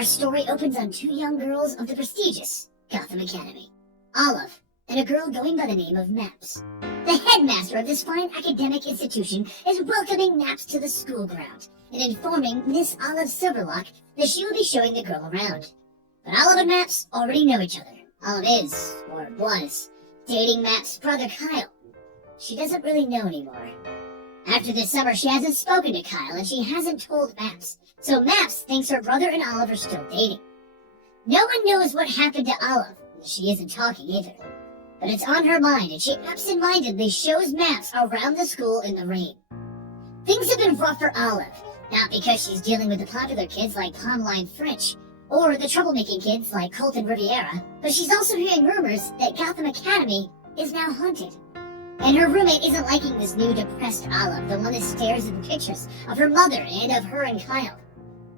Our story opens on two young girls of the prestigious Gotham Academy, Olive and a girl going by the name of Maps. The headmaster of this fine academic institution is welcoming Maps to the school ground and informing Miss Olive Silverlock that she will be showing the girl around. But Olive and Maps already know each other. Olive is, or was, dating Maps' brother Kyle. She doesn't really know anymore. After this summer, she hasn't spoken to Kyle and she hasn't told Maps, so Maps thinks her brother and Olive are still dating. No one knows what happened to Olive, and she isn't talking either. But it's on her mind, and she absent-mindedly shows Maps around the school in the rain. Things have been rough for Olive, not because she's dealing with the popular kids like Palmline French, or the troublemaking kids like Colton Riviera, but she's also hearing rumors that Gotham Academy is now haunted. And her roommate isn't liking this new depressed Olive, the one that stares at the pictures of her mother and of her and Kyle.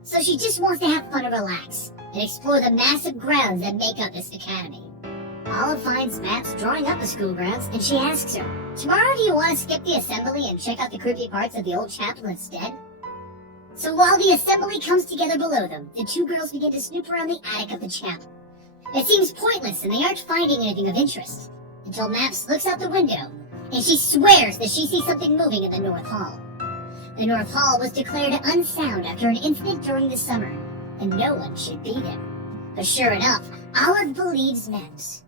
So she just wants to have fun and relax, and explore the massive grounds that make up this academy. Olive finds Maps drawing up the school grounds, and she asks her, "Tomorrow do you want to skip the assembly and check out the creepy parts of the old chapel instead?" So while the assembly comes together below them, the two girls begin to snoop around the attic of the chapel. It seems pointless, and they aren't finding anything of interest, until Maps looks out the window, and she swears that she sees something moving in the North Hall. The North Hall was declared unsound after an incident during the summer, and no one should be there. But sure enough, Olive believes Maps.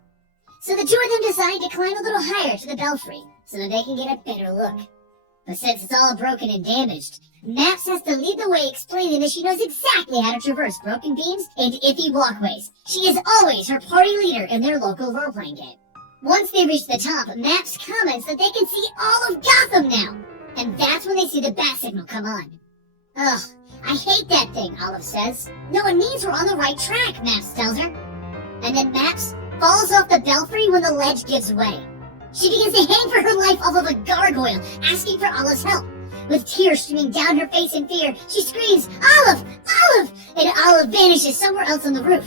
So the two of them decide to climb a little higher to the belfry, so that they can get a better look. But since it's all broken and damaged, Maps has to lead the way, explaining that she knows exactly how to traverse broken beams and iffy walkways. She is always her party leader in their local role-playing game. Once they reach the top, Maps comments that they can see all of Gotham now. And that's when they see the bat signal come on. "Ugh, I hate that thing," Olive says. "No, it means we're on the right track," Maps tells her. And then Maps falls off the belfry when the ledge gives way. She begins to hang for her life off of a gargoyle, asking for Olive's help. With tears streaming down her face in fear, she screams, "Olive! Olive!" And Olive vanishes somewhere else on the roof.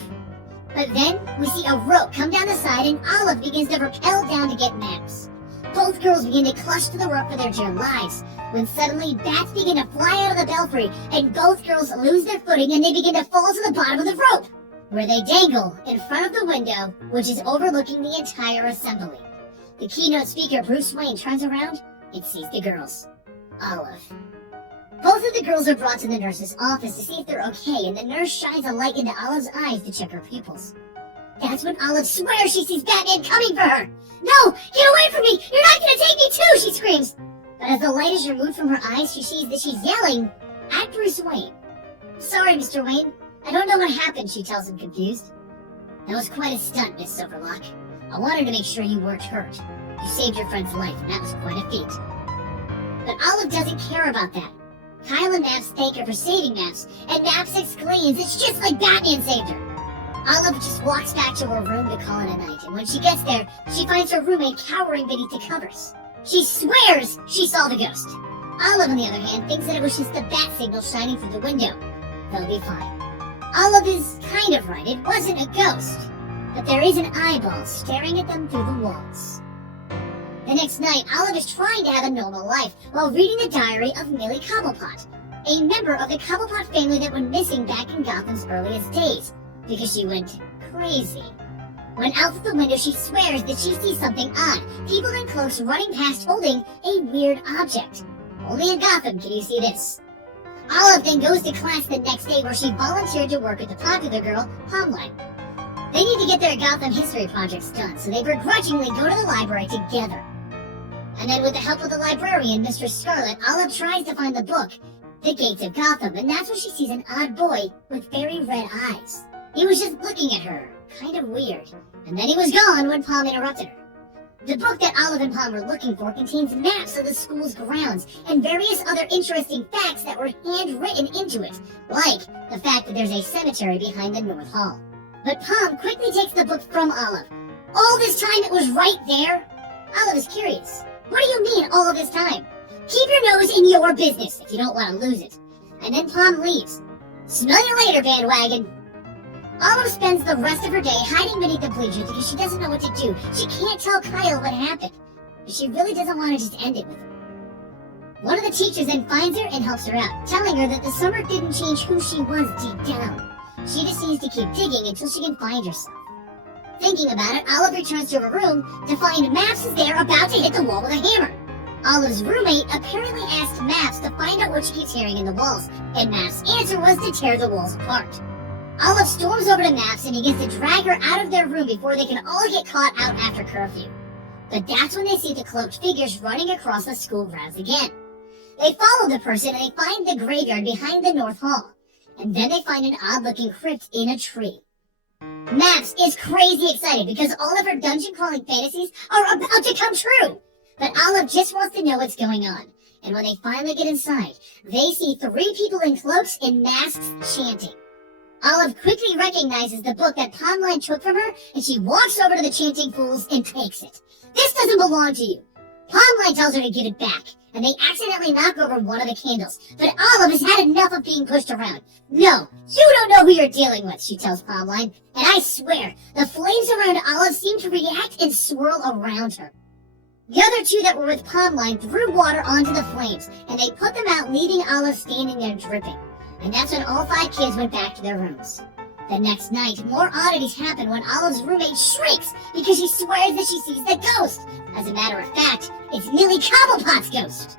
But then we see a rope come down the side, and Olive begins to rappel down to get Maps. Both girls begin to clutch to the rope for their dear lives, when suddenly bats begin to fly out of the belfry, and both girls lose their footing and they begin to fall to the bottom of the rope, where they dangle in front of the window, which is overlooking the entire assembly. The keynote speaker, Bruce Wayne, turns around and sees the girls. Olive. Both of the girls are brought to the nurse's office to see if they're okay, and the nurse shines a light into Olive's eyes to check her pupils. That's when Olive swears she sees Batman coming for her. "No! Get away from me! You're not gonna take me too!" she screams. But as the light is removed from her eyes, she sees that she's yelling at Bruce Wayne. "Sorry, Mr. Wayne. I don't know what happened," she tells him, confused. "That was quite a stunt, Miss Silverlock. I wanted to make sure you weren't hurt. You saved your friend's life, and that was quite a feat." But Olive doesn't care about that. Kyle and Maps thank her for saving Maps, and Maps exclaims it's just like Batman saved her. Olive just walks back to her room to call it a night, and when she gets there, she finds her roommate cowering beneath the covers. She swears she saw the ghost. Olive, on the other hand, thinks that it was just the bat signal shining through the window. They'll be fine. Olive is kind of right. It wasn't a ghost, but there is an eyeball staring at them through the walls. The next night, Olive is trying to have a normal life while reading the diary of Millie Cobblepot, a member of the Cobblepot family that went missing back in Gotham's earliest days, because she went crazy. When out of the window, she swears that she sees something odd, people in cloaks running past holding a weird object. Only in Gotham can you see this. Olive then goes to class the next day, where she volunteered to work with the popular girl, Palmline. They need to get their Gotham history projects done, so they begrudgingly go to the library together. And then with the help of the librarian, Mr. Scarlet, Olive tries to find the book, The Gates of Gotham, and that's when she sees an odd boy with very red eyes. He was just looking at her, kind of weird, and then he was gone when Palm interrupted her. The book that Olive and Palm were looking for contains maps of the school's grounds and various other interesting facts that were handwritten into it, like the fact that there's a cemetery behind the North Hall. But Palm quickly takes the book from Olive. "All this time it was right there?" Olive is curious. "What do you mean, all of this time? Keep your nose in your business if you don't want to lose it." And then Palm leaves. "Smell you later, bandwagon." Olive spends the rest of her day hiding beneath the bleachers because she doesn't know what to do. She can't tell Kyle what happened, but she really doesn't want to just end it with him. One of the teachers then finds her and helps her out, telling her that the summer didn't change who she was deep down. She decides to keep digging until she can find herself. Thinking about it, Olive returns to her room to find Maps is there about to hit the wall with a hammer. Olive's roommate apparently asked Maps to find out what she keeps hearing in the walls, and Maps' answer was to tear the walls apart. Olive storms over to Maps and begins to drag her out of their room before they can all get caught out after curfew. But that's when they see the cloaked figures running across the school grounds again. They follow the person and they find the graveyard behind the North Hall. And then they find an odd-looking crypt in a tree. Maps is crazy excited because all of her dungeon crawling fantasies are about to come true. But Olive just wants to know what's going on. And when they finally get inside, they see 3 people in cloaks and masks chanting. Olive quickly recognizes the book that Palmline took from her, and she walks over to the chanting fools and takes it. This doesn't belong to you. Palmline tells her to give it back, and they accidentally knock over one of the candles. But Olive has had enough of being pushed around. No, you don't know who you're dealing with, she tells Palmline, and I swear, the flames around Olive seem to react and swirl around her. The other 2 that were with Palmline threw water onto the flames, and they put them out, leaving Olive standing there dripping. And that's when all 5 kids went back to their rooms. The next night, more oddities happen when Olive's roommate shrieks because she swears that she sees the ghost. As a matter of fact, it's Millie Cobblepot's ghost.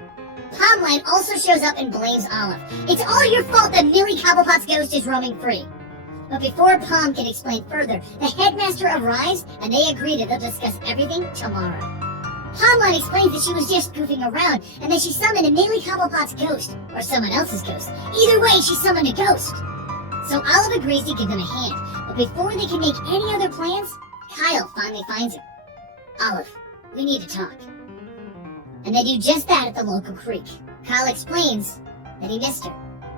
Palmline also shows up and blames Olive. It's all your fault that Millie Cobblepot's ghost is roaming free. But before Palm can explain further, the headmaster arrives and they agree that they'll discuss everything tomorrow. Palmline explains that she was just goofing around and that she summoned a Millie Cobblepot's ghost, or someone else's ghost. Either way, she summoned a ghost. So Olive agrees to give them a hand, but before they can make any other plans, Kyle finally finds her. Olive, we need to talk. And they do just that at the local creek. Kyle explains that he missed her,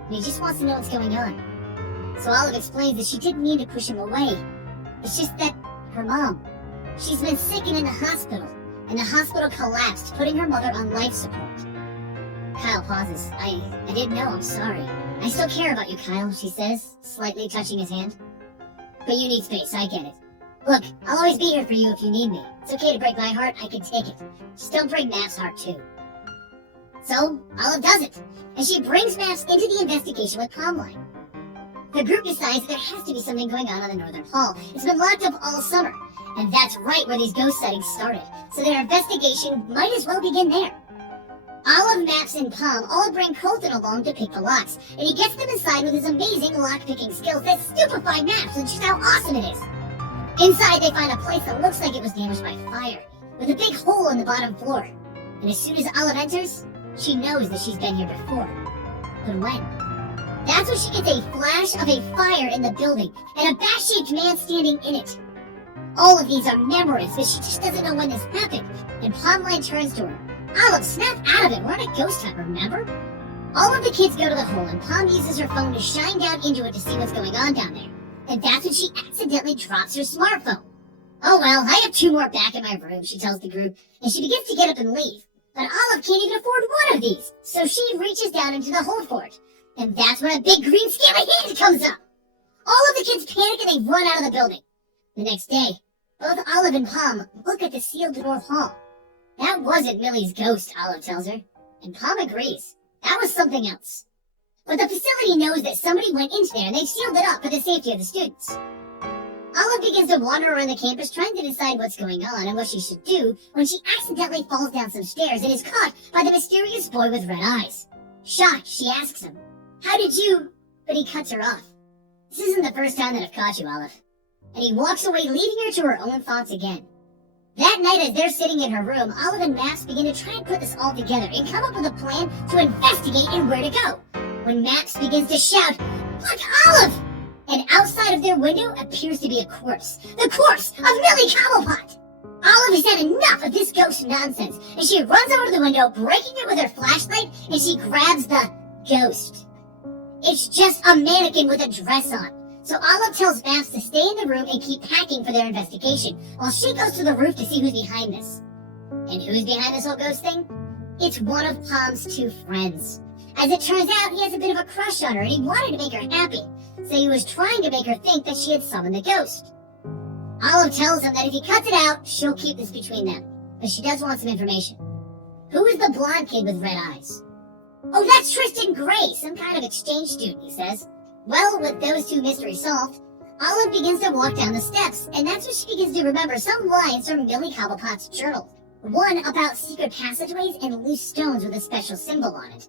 and he just wants to know what's going on. So Olive explains that she didn't mean to push him away. It's just that her mom, she's been sick and in the hospital. And the hospital collapsed, putting her mother on life support. Kyle pauses. I didn't know, I'm sorry. I still care about you, Kyle, she says, slightly touching his hand. But you need space, I get it. Look, I'll always be here for you if you need me. It's okay to break my heart, I can take it. Just don't break Maps' heart, too. So, Olive does it, and she brings Maps into the investigation with Palmline. The group decides there has to be something going on the Northern Hall. It's been locked up all summer. And that's right where these ghost sightings started, so their investigation might as well begin there. Olive, Maps, and Palm all bring Colton along to pick the locks, and he gets them inside with his amazing lock-picking skills that stupefy Maps and just how awesome it is. Inside, they find a place that looks like it was damaged by fire, with a big hole in the bottom floor. And as soon as Olive enters, she knows that she's been here before. But when? That's when she gets a flash of a fire in the building, and a bat-shaped man standing in it. All of these are memories, but she just doesn't know when this happened. And Palmline turns to her. Olive, snap out of it. We're on a ghost hunt, remember? All of the kids go to the hole, and Palm uses her phone to shine down into it to see what's going on down there. And that's when she accidentally drops her smartphone. Oh well, I have 2 more back in my room, she tells the group, and she begins to get up and leave. But Olive can't even afford one of these, so she reaches down into the hole for it. And that's when a big green scaly hand comes up. All of the kids panic and they run out of the building. The next day, both Olive and Palm look at the sealed North Hall. That wasn't Millie's ghost, Olive tells her, and Palm agrees. That was something else. But the facility knows that somebody went into there and they've sealed it up for the safety of the students. Olive begins to wander around the campus trying to decide what's going on and what she should do when she accidentally falls down some stairs and is caught by the mysterious boy with red eyes. Shocked, she asks him, "How did you—" But he cuts her off. "This isn't the first time that I've caught you, Olive." And he walks away, leaving her to her own thoughts again. That night, as they're sitting in her room, Olive and Maps begin to try and put this all together and come up with a plan to investigate and where to go. When Maps begins to shout, "Look, Olive!" And outside of their window appears to be a corpse. The corpse of Millie Cobblepot! Olive has had enough of this ghost nonsense, and she runs over to the window, breaking it with her flashlight, and she grabs the ghost. It's just a mannequin with a dress on. So Olive tells Maps to stay in the room and keep packing for their investigation, while she goes to the roof to see who's behind this. And who's behind this whole ghost thing? It's one of Palm's 2 friends. As it turns out, he has a bit of a crush on her, and he wanted to make her happy, so he was trying to make her think that she had summoned the ghost. Olive tells him that if he cuts it out, she'll keep this between them, but she does want some information. Who is the blonde kid with red eyes? "Oh, that's Tristan Gray, some kind of exchange student," he says. Well, with those two mysteries solved, Olive begins to walk down the steps, and that's when she begins to remember some lines from Billy Cobblepot's journal. One about secret passageways and loose stones with a special symbol on it.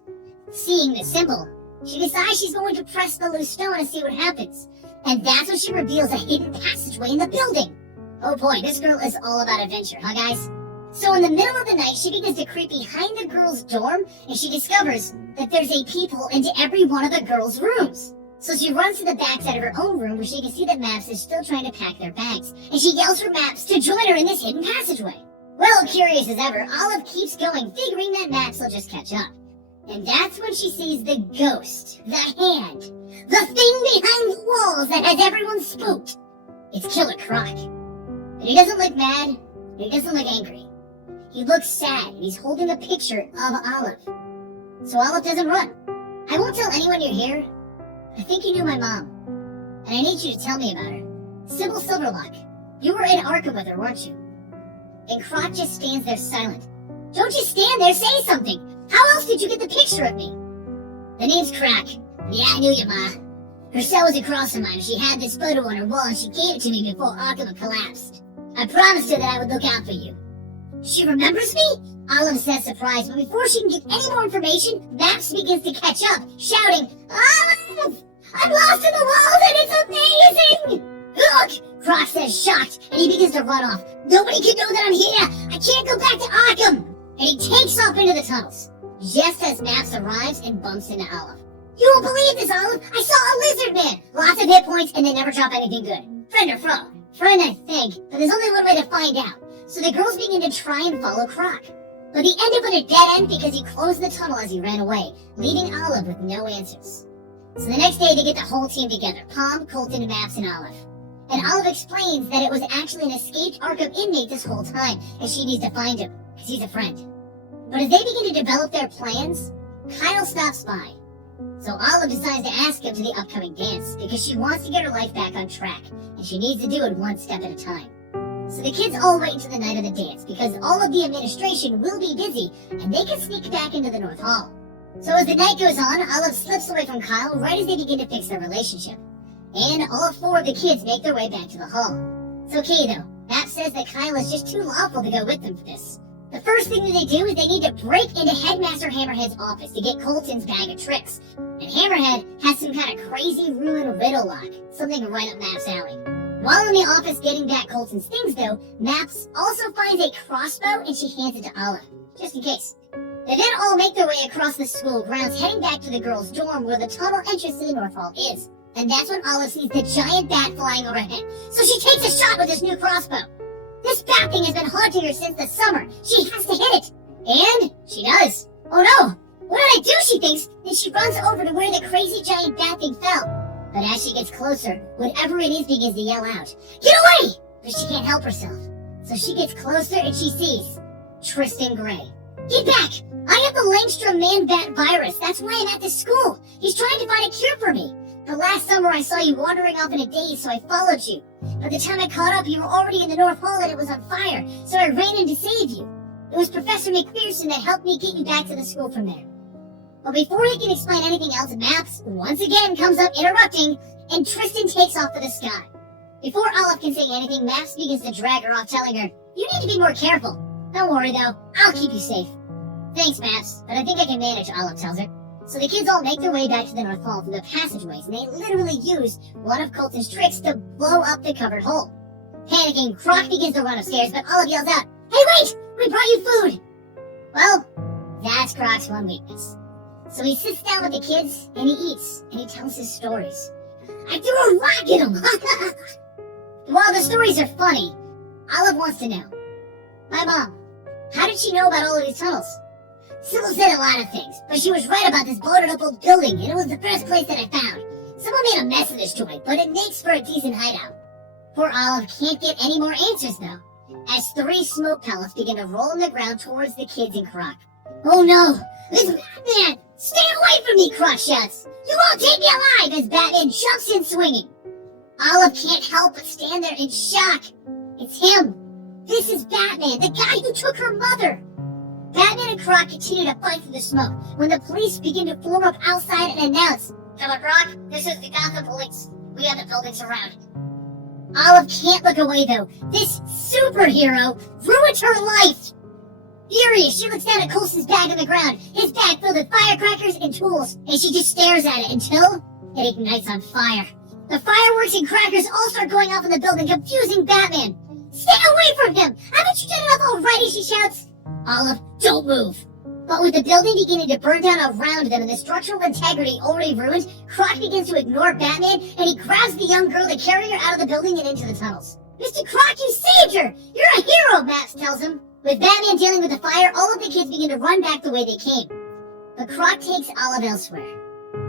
Seeing the symbol, she decides she's going to press the loose stone and see what happens. And that's when she reveals a hidden passageway in the building. Oh boy, this girl is all about adventure, huh guys? So in the middle of the night, she begins to creep behind the girls' dorm, and she discovers that there's a peephole into every one of the girls' rooms. So she runs to the backside of her own room where she can see that Maps is still trying to pack their bags, and she yells for Maps to join her in this hidden passageway. Well, curious as ever, Olive keeps going, figuring that Maps will just catch up. And that's when she sees the ghost, the hand, the thing behind the walls that has everyone spooked. It's Killer Croc. And he doesn't look mad, and he doesn't look angry. He looks sad, and he's holding a picture of Olive. So Olive doesn't run. I won't tell anyone you're here. I think you knew my mom, and I need you to tell me about her. Sybil Silverlock. You were in Arkham with her, weren't you? And Croc just stands there silent. Don't you stand there, say something! How else did you get the picture of me? The name's Croc. Yeah, I knew you, Ma. Her cell was across from mine, and she had this photo on her wall, and she gave it to me before Arkham collapsed. I promised her that I would look out for you. She remembers me? Olive says surprised, but before she can get any more information, Maps begins to catch up, shouting, Olive! I'm lost in the walls and it's amazing! Look! Croc says shocked, and he begins to run off. Nobody can know that I'm here! I can't go back to Arkham! And he takes off into the tunnels, just as Maps arrives and bumps into Olive. You won't believe this, Olive! I saw a lizard man! Lots of hit points, and they never drop anything good. Friend or foe? Friend, I think, but there's only one way to find out. So the girls begin to try and follow Croc. But he ended up at a dead end because he closed the tunnel as he ran away, leaving Olive with no answers. So the next day they get the whole team together, Palm, Colton, Maps, and Olive. And Olive explains that it was actually an escaped Arkham inmate this whole time, and she needs to find him, because he's a friend. But as they begin to develop their plans, Kyle stops by. So Olive decides to ask him to the upcoming dance, because she wants to get her life back on track, and she needs to do it one step at a time. So the kids all wait until the night of the dance, because all of the administration will be busy, and they can sneak back into the North Hall. So as the night goes on, Olive slips away from Kyle right as they begin to fix their relationship. And all four of the kids make their way back to the hall. It's okay though. Maps says that Kyle is just too lawful to go with them for this. The first thing that they do is they need to break into Headmaster Hammerhead's office to get Colton's bag of tricks. And Hammerhead has some kind of crazy ruined riddle lock, something right up Maps' alley. While in the office getting back Colton's things though, Maps also finds a crossbow and she hands it to Olive, just in case. They then all make their way across the school grounds, heading back to the girls' dorm where the tunnel entrance to the North Hall is. And that's when Olive sees the giant bat flying overhead, so she takes a shot with this new crossbow. This bat thing has been haunting her since the summer. She has to hit it. And she does. Oh no! What did I do, she thinks, and she runs over to where the crazy giant bat thing fell. But as she gets closer, whatever it is begins to yell out, "Get away!" But she can't help herself. So she gets closer and she sees Tristan Gray. Get back! I have the Langstrom man-bat virus. That's why I'm at this school. He's trying to find a cure for me. But last summer I saw you wandering off in a daze, so I followed you. By the time I caught up, you were already in the North Hall and it was on fire, so I ran in to save you. It was Professor McPherson that helped me get you back to the school from there. But before he can explain anything else, Maps once again comes up interrupting, and Tristan takes off for the sky. Before Olive can say anything, Maps begins to drag her off, telling her, "You need to be more careful. Don't worry though, I'll keep you safe." "Thanks, Maps, but I think I can manage," Olive tells her. So the kids all make their way back to the North Hall through the passageways, and they literally use one of Colton's tricks to blow up the covered hole. Panicking, Croc begins to run upstairs, but Olive yells out, "Hey wait! We brought you food!" Well, that's Croc's one weakness. So he sits down with the kids, and he eats, and he tells his stories. "I threw a rock at him!" While the stories are funny, Olive wants to know, "My mom, how did she know about all of these tunnels?" Sybil said a lot of things, but she was right about this boarded up old building, and it was the first place that I found. Someone made a mess of this joint, but it makes for a decent hideout. Poor Olive can't get any more answers though, as 3 smoke pellets begin to roll on the ground towards the kids and Croc. "Oh no! It's Batman! Stay away from me!" Croc shouts. "You won't take me alive!" as Batman jumps in swinging. Olive can't help but stand there in shock. It's him. This is Batman, the guy who took her mother. Batman and Croc continue to fight through the smoke when the police begin to form up outside and announce, Come on, Brock. This is the Gotham Police. We have the building surrounded. Olive can't look away, though. This superhero ruined her life. Furious, she looks down at Coulson's bag on the ground. His bag filled with firecrackers and tools. And she just stares at it until it ignites on fire. The fireworks and crackers all start going off in the building, confusing Batman. Stay away from him! Haven't you done enough already, she shouts. Olive, don't move. But with the building beginning to burn down around them and the structural integrity already ruined, Croc begins to ignore Batman and he grabs the young girl to carry her out of the building and into the tunnels. Mr. Croc, you saved her! You're a hero, Max tells him. With Batman dealing with the fire, all of the kids begin to run back the way they came. But Croc takes Olive elsewhere.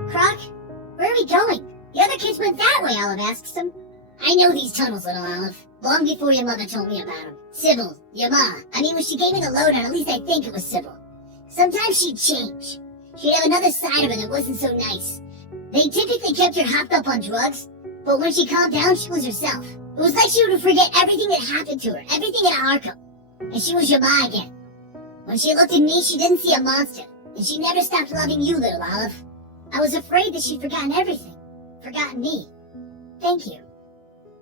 Croc, where are we going? The other kids went that way, Olive asks him. I know these tunnels, little Olive. Long before your mother told me about them. Sybil, your ma. I mean, when she gave me the lowdown, at least I think it was Sybil. Sometimes she'd change. She'd have another side of her that wasn't so nice. They typically kept her hopped up on drugs, but when she calmed down, she was herself. It was like she would forget everything that happened to her, everything at Arkham. And she was your ma again. When she looked at me, she didn't see a monster. And she never stopped loving you, little Olive. I was afraid that she'd forgotten everything. Forgotten me. Thank you.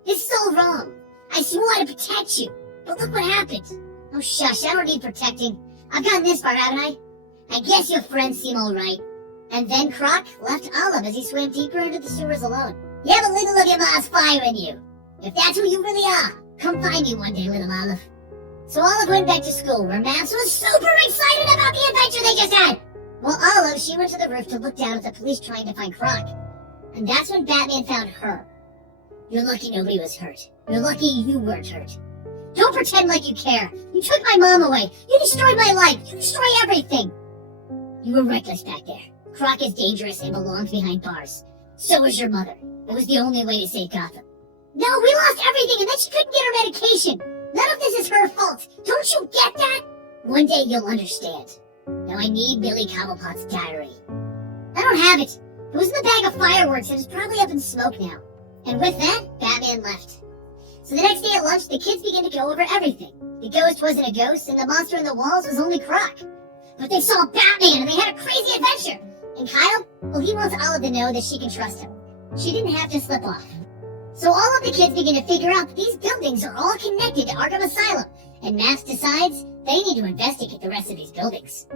This is all wrong. I swore to protect you. But look what happened. Oh, shush, I don't need protecting. I've gotten this far, haven't I? I guess your friends seem alright. And then Croc left Olive as he swam deeper into the sewers alone. You have a little of your ma's fire in you. If that's who you really are, come find me one day, little Olive. So Olive went back to school, where Max was super excited about the adventure they just had. While Olive, she went to the roof to look down at the police trying to find Croc. And that's when Batman found her. You're lucky nobody was hurt. You're lucky you weren't hurt. Don't pretend like you care. You took my mom away. You destroyed my life. You destroy everything. You were reckless back there. Croc is dangerous and belongs behind bars. So was your mother. It was the only way to save Gotham. No, we lost everything and then she couldn't get her medication. None of this is her fault. Don't you get that? One day you'll understand. Now I need Billy Cobblepot's diary. I don't have it. It was in the bag of fireworks and it's probably up in smoke now. And with that, Batman left. So the next day at lunch, the kids began to go over everything. The ghost wasn't a ghost and the monster in the walls was only Croc. But they saw Batman and they had a crazy adventure. And Kyle, well, he wants Olive to know that she can trust him. She didn't have to slip off. So all of the kids begin to figure out that these buildings are all connected to Arkham Asylum, and Max decides they need to investigate the rest of these buildings.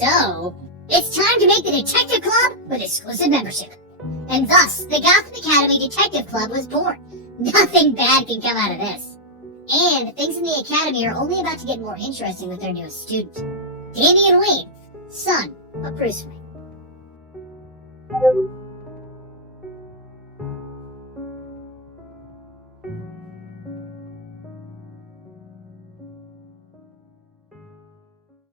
So, it's time to make the Detective Club with exclusive membership. And thus, the Gotham Academy Detective Club was born. Nothing bad can come out of this. And things in the Academy are only about to get more interesting with their newest student, Damian Wayne, son of Bruce Wayne.